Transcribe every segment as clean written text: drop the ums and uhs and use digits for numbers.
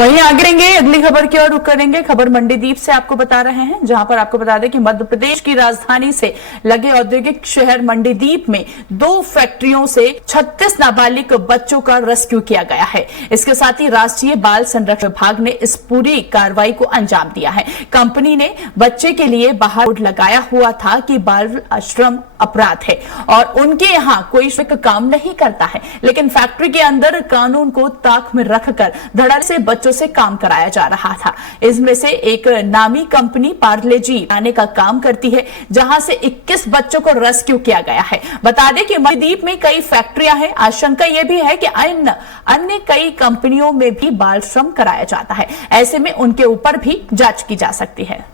वहीं आगे रहेंगे, अगली खबर की ओर रुख करेंगे। खबर मंडीदीप से आपको बता रहे हैं, जहां पर आपको बता दें कि मध्य प्रदेश की राजधानी से लगे औद्योगिक शहर मंडीदीप में 2 फैक्ट्रियों से 36 नाबालिग बच्चों का रेस्क्यू किया गया है। इसके साथ ही राष्ट्रीय बाल संरक्षण विभाग ने इस पूरी कार्रवाई को अंजाम दिया है। कंपनी ने बच्चे के लिए बाहर बोर्ड लगाया हुआ था कि बाल श्रम अपराध है और उनके यहां कोई काम नहीं करता है, लेकिन फैक्ट्री के अंदर कानून को ताक में रखकर धड़ल्ले से बच्चों से काम कराया जा रहा था। इसमें से एक नामी कंपनी पार्ले जी आने का काम करती है, जहां से 21 बच्चों को रेस्क्यू किया गया है। बता दें कि मंडीदीप में कई फैक्ट्रियां हैं। आशंका यह भी है कि अन्य कई कंपनियों में भी बाल श्रम कराया जाता है। ऐसे में उनके ऊपर भी जांच की जा सकती है।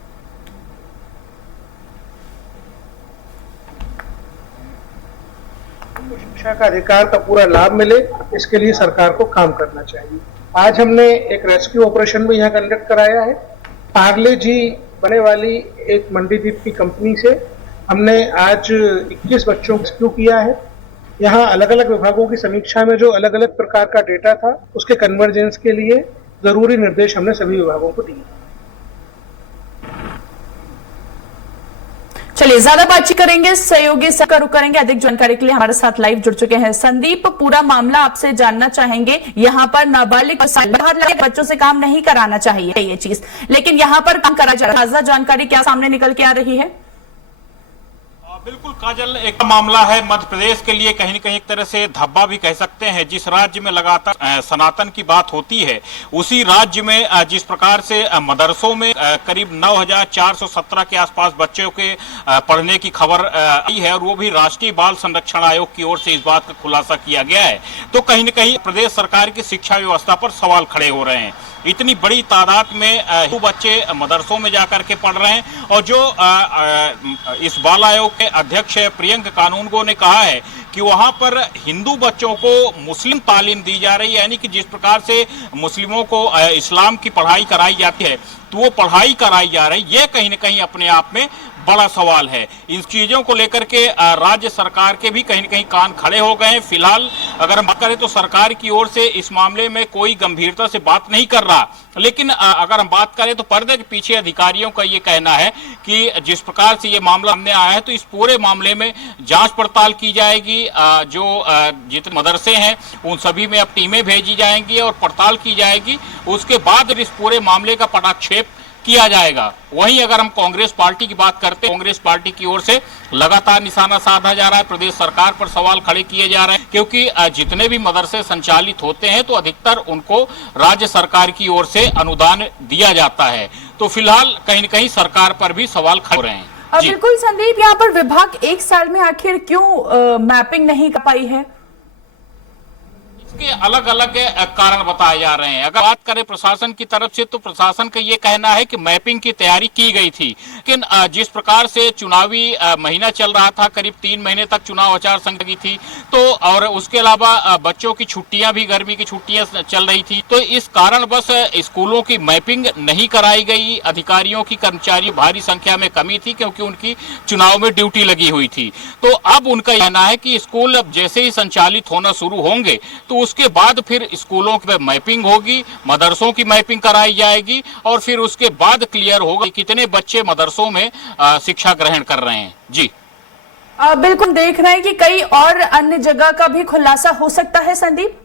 शिक्षा का अधिकार का पूरा लाभ मिले, इसके लिए सरकार को काम करना चाहिए। आज हमने एक रेस्क्यू ऑपरेशन भी यहाँ कंडक्ट कराया है। पार्ले जी बने वाली एक मंडीदीप की कंपनी से हमने आज 21 बच्चों को रेस्क्यू किया है। यहाँ अलग अलग विभागों की समीक्षा में जो अलग अलग प्रकार का डेटा था, उसके कन्वर्जेंस के लिए जरूरी निर्देश हमने सभी विभागों को दिए। चलिए, ज्यादा बातचीत करेंगे, सहयोगी का रुख करेंगे। अधिक जानकारी के लिए हमारे साथ लाइव जुड़ चुके हैं संदीप। पूरा मामला आपसे जानना चाहेंगे। यहाँ पर नाबालिग बच्चों से काम नहीं कराना चाहिए ये चीज, लेकिन यहाँ पर काम करा जा रहा है। ताजा जानकारी क्या सामने निकल के आ रही है? बिल्कुल काजल, एक मामला है मध्य प्रदेश के लिए कहीं न कहीं एक तरह से धब्बा भी कह सकते हैं। जिस राज्य में लगातार सनातन की बात होती है, उसी राज्य में जिस प्रकार से मदरसों में करीब 9,417 के आसपास बच्चों के पढ़ने की खबर आई है, और वो भी राष्ट्रीय बाल संरक्षण आयोग की ओर से इस बात का खुलासा किया गया है, तो कहीं न कहीं प्रदेश सरकार की शिक्षा व्यवस्था पर सवाल खड़े हो रहे हैं। इतनी बड़ी तादाद में बच्चे मदरसों में जाकर के पढ़ रहे हैं, और जो इस बाल आयोग के अध्यक्ष प्रियंक कानूनगो ने कहा है कि वहां पर हिंदू बच्चों को मुस्लिम तालीम दी जा रही है, यानी कि जिस प्रकार से मुस्लिमों को इस्लाम की पढ़ाई कराई जाती है, तो वो पढ़ाई कराई जा रही है। ये कहीं न कहीं अपने आप में बड़ा सवाल है। इन चीजों को लेकर के राज्य सरकार के भी कहीं न कहीं कान खड़े हो गए हैं। फिलहाल अगर हम बात करें तो सरकार की ओर से इस मामले में कोई गंभीरता से बात नहीं कर रहा, लेकिन अगर हम बात करें तो पर्दे के पीछे अधिकारियों का ये कहना है कि जिस प्रकार से ये मामला सामने आया है, तो इस पूरे मामले में जांच पड़ताल की जाएगी। जो जितने मदरसे हैं उन सभी में अब टीमें भेजी जाएंगी और पड़ताल की जाएगी। उसके बाद इस पूरे मामले का पटाक्षेप किया जाएगा। वहीं अगर हम कांग्रेस पार्टी की बात करते हैं, कांग्रेस पार्टी की ओर से लगातार निशाना साधा जा रहा है, प्रदेश सरकार पर सवाल खड़े किए जा रहे हैं, क्योंकि जितने भी मदरसे संचालित होते हैं तो अधिकतर उनको राज्य सरकार की ओर से अनुदान दिया जाता है। तो फिलहाल कहीं न कहीं सरकार पर भी सवाल खड़े हो रहे हैं। बिल्कुल संदीप, यहाँ पर विभाग एक साल में आखिर क्यों मैपिंग नहीं कर पाई है? के अलग अलग कारण बताए जा रहे हैं। अगर बात करें प्रशासन की तरफ से, तो प्रशासन का ये कहना है कि मैपिंग की तैयारी की गई थी, लेकिन जिस प्रकार से चुनावी महीना चल रहा था, करीब 3 महीने तक चुनाव आचार संहिता की थी, तो और उसके अलावा बच्चों की छुट्टियां भी, गर्मी की छुट्टियां चल रही थी, तो इस कारण बस स्कूलों की मैपिंग नहीं कराई गई। अधिकारियों की, कर्मचारी भारी संख्या में कमी थी, क्योंकि उनकी चुनाव में ड्यूटी लगी हुई थी। तो अब उनका कहना है कि स्कूल जैसे ही संचालित होना शुरू होंगे, तो उसके बाद फिर स्कूलों की मैपिंग होगी, मदरसों की मैपिंग कराई जाएगी, और फिर उसके बाद क्लियर होगा कितने बच्चे मदरसों में शिक्षा ग्रहण कर रहे हैं। जी बिल्कुल, देख रहे हैं कि कई और अन्य जगह का भी खुलासा हो सकता है संदीप।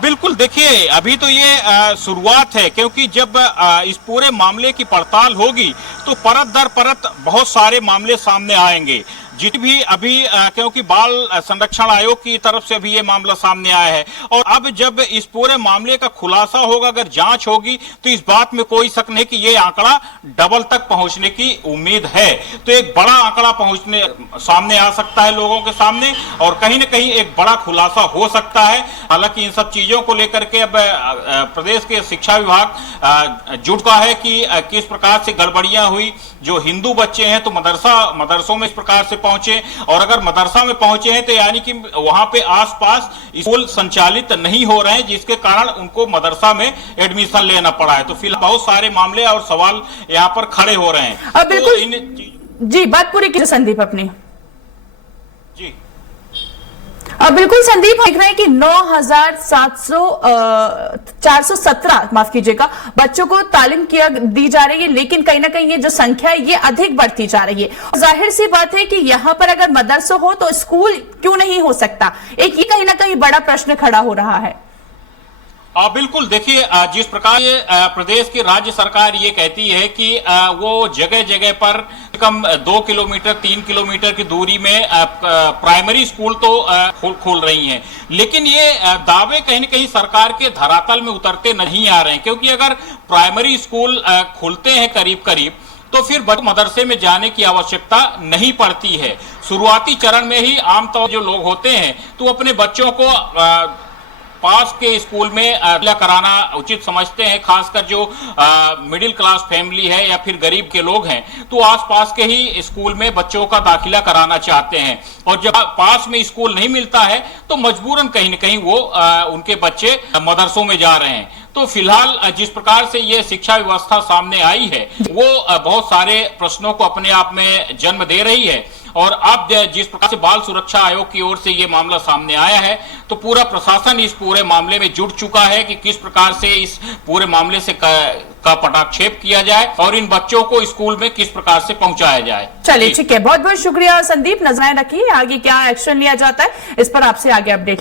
बिल्कुल, देखिए अभी तो ये शुरुआत है, क्योंकि जब इस पूरे मामले की पड़ताल होगी तो परत दर परत बहुत सारे मामले सामने आएंगे। जित भी अभी क्योंकि बाल संरक्षण आयोग की तरफ से भी ये मामला सामने आया है, और अब जब इस पूरे मामले का खुलासा होगा, अगर जांच होगी, तो इस बात में कोई शक नहीं कि ये आंकड़ा डबल तक पहुंचने की उम्मीद है। तो एक बड़ा आंकड़ा पहुंचने सामने आ सकता है लोगों के सामने, और कहीं न कहीं एक बड़ा खुलासा हो सकता है। हालांकि इन सब चीजों को लेकर के अब प्रदेश के शिक्षा विभाग जुटा है कि किस प्रकार से गड़बड़ियां हुई। जो हिंदू बच्चे हैं तो मदरसों में इस प्रकार से पहुंचे, और अगर मदरसा में पहुंचे हैं तो यानी कि वहां पे आसपास स्कूल संचालित नहीं हो रहे हैं, जिसके कारण उनको मदरसा में एडमिशन लेना पड़ा है। तो फिलहाल बहुत सारे मामले और सवाल यहाँ पर खड़े हो रहे हैं। बिल्कुल जी, बात पूरी कीजिए संदीप अपनी। जी बिल्कुल संदीप, देख रहे हैं कि 417 माफ कीजिएगा बच्चों को तालीम दी जा रही है, लेकिन कहीं ना कहीं ये जो संख्या है ये अधिक बढ़ती जा रही है। जाहिर सी बात है कि यहाँ पर अगर मदरसा हो तो स्कूल क्यों नहीं हो सकता, एक ये कहीं ना कहीं बड़ा प्रश्न खड़ा हो रहा है। बिल्कुल, देखिए जिस प्रकार प्रदेश की राज्य सरकार ये कहती है कि वो जगह जगह पर कम 2 किलोमीटर 3 किलोमीटर की दूरी में प्राइमरी स्कूल तो खोल रही हैं, लेकिन ये दावे कहीं न कहीं सरकार के धरातल में उतरते नहीं आ रहे हैं, क्योंकि अगर प्राइमरी स्कूल खुलते हैं करीब करीब तो फिर मदरसे में जाने की आवश्यकता नहीं पड़ती है। शुरुआती चरण में ही आमतौर जो लोग होते हैं तो अपने बच्चों को पास के स्कूल में दाखिला कराना उचित समझते हैं, खासकर जो मिडिल क्लास फैमिली है या फिर गरीब के लोग हैं तो आसपास के ही स्कूल में बच्चों का दाखिला कराना चाहते हैं, और जब पास में स्कूल नहीं मिलता है तो मजबूरन कहीं न कहीं वो उनके बच्चे मदरसों में जा रहे हैं। तो फिलहाल जिस प्रकार से ये शिक्षा व्यवस्था सामने आई है वो बहुत सारे प्रश्नों को अपने आप में जन्म दे रही है, और अब जिस प्रकार से बाल सुरक्षा आयोग की ओर से ये मामला सामने आया है तो पूरा प्रशासन इस पूरे मामले में जुट चुका है कि किस प्रकार से इस पूरे मामले से का पटाक्षेप किया जाए और इन बच्चों को स्कूल में किस प्रकार से पहुंचाया जाए। चलिए ठीक है, बहुत बहुत शुक्रिया संदीप, नजर रखिए आगे क्या एक्शन लिया जाता है, इस पर आपसे आगे अपडेट